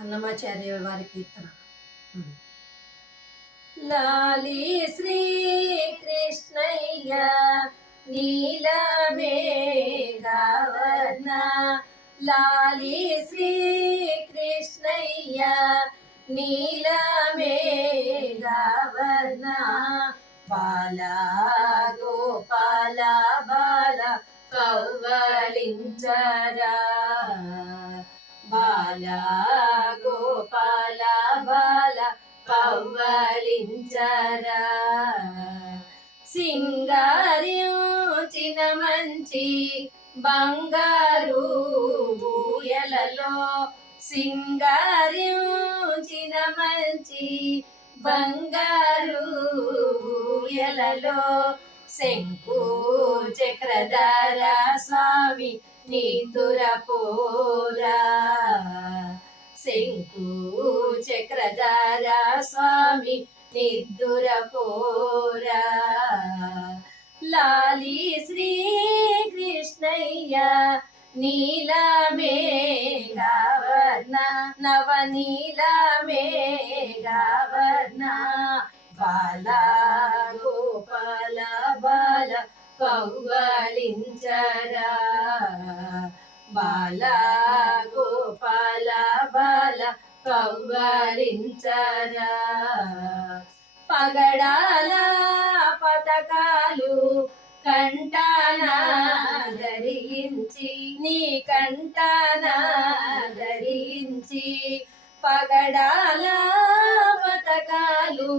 అన్నమాచార్య వారి కీర్తన. లాలి శ్రీ కృష్ణయ్య నీలమేఘవర్ణ, లాలి శ్రీ కృష్ణయ్య నీలమేఘవర్ణ, బాల గోపాల బాల కవ్వళించరా, బాల గోపాల బాల కవ్వళించరా, సింగారించిన మంచి బంగారు ఊయలలో, సింగారించిన మంచి బంగారు ఊయలలో, శంకు చక్రధర స్వామి నిదురపోరా, శంకు చక్రధర స్వామి నిదురపోరా, లాలి శ్రీ కృష్ణయ్య నీలమేఘవర్ణ, నవనీలమేఘవర్ణ, బాల గోపాల బాల కవ్వళించరా, బాల గోపాల బాల కవ్వళించరా, పగడాల పతకాలు కంటాన ధరించి, నీ కంటాన ధరించి, పగడాల పతకాలు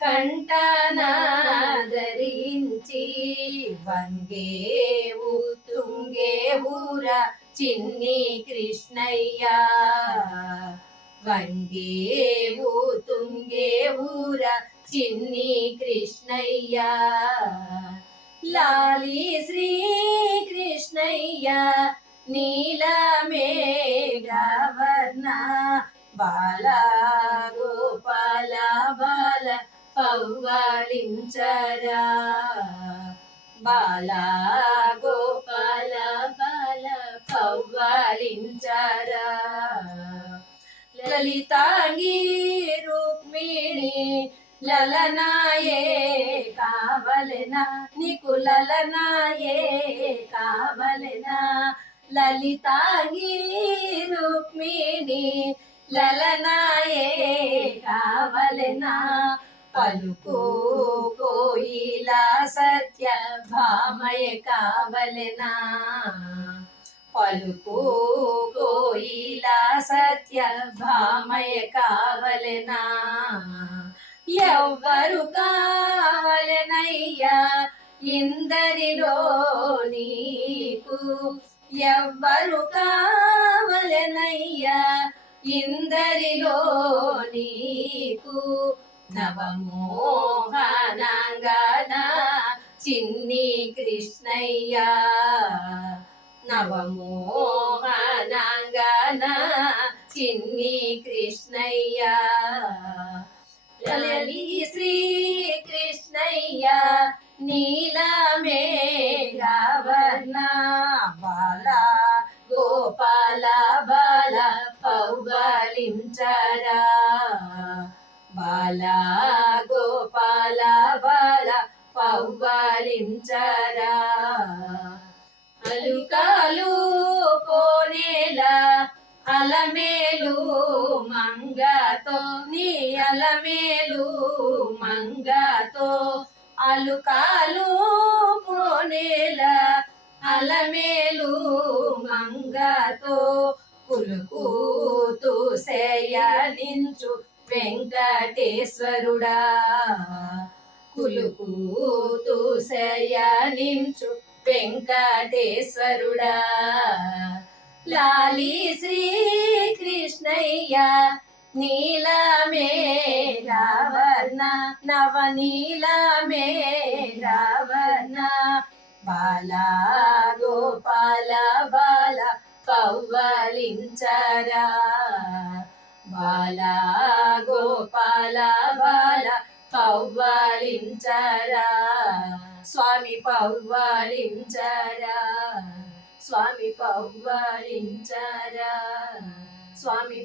కంటాన ధరించి, వంగేవు తుంగేవురా చిన్ని కృష్ణయ్య, వంగేవు తుంగేవురా చిన్ని కృష్ణయ్య, లాలి శ్రీ కృష్ణయ్య నీలమేఘవర్ణ, బాల గోపాల బాల కవ్వళించరా, బాల గోపాల బాల కవ్వళించరా, లలితాంగి రుక్మిణి లలనాయే కావలెనా, నీకు లలనాయే కావలెనా, లలితాంగి రుక్మిణి లలనాయే కావలెనా, పలుకు కోయిల సత్య భామయ కావలెనా, పలుకు కోయిల సత్య భామయ కావలెనా, ఎవ్వరు కావలెనయ్యా ఇందరిలో నీకు, ఎవ్వరు కావలెనయ్యా ఇందరిలో నీకు, నవమోహనాంగన చిన్ని కృష్ణయ్య, నవమోహనాంగన చిన్ని కృష్ణయ్య, లలి శ్రీ కృష్ణయ్య నీలమేఘవర్ణ, బాల గోపాల బాల కవ్వళించరా, బాల గోపాల బాల కవ్వళించరా, అలుకాలు కోనేల అలమేలు మంగతో, నీ అలమేలు మంగతో, అలుకాలు కోనేల అలమేలు మంగతో, కులుకుతూ శయనించు వెంకటేశ్వరుడా, కులుకుతూ శయనించు వెంకటేశ్వరుడా, లాలి శ్రీ కృష్ణయ్య నీలమేఘవర్ణ, నవనీలమేఘవర్ణ, బాల గోపాల బాల కవ్వళించరా, బాల గోపాల బాల కవ్వళించరా, స్వామి పవ్వళించరా, స్వామి పవ్వళించరా, స్వామి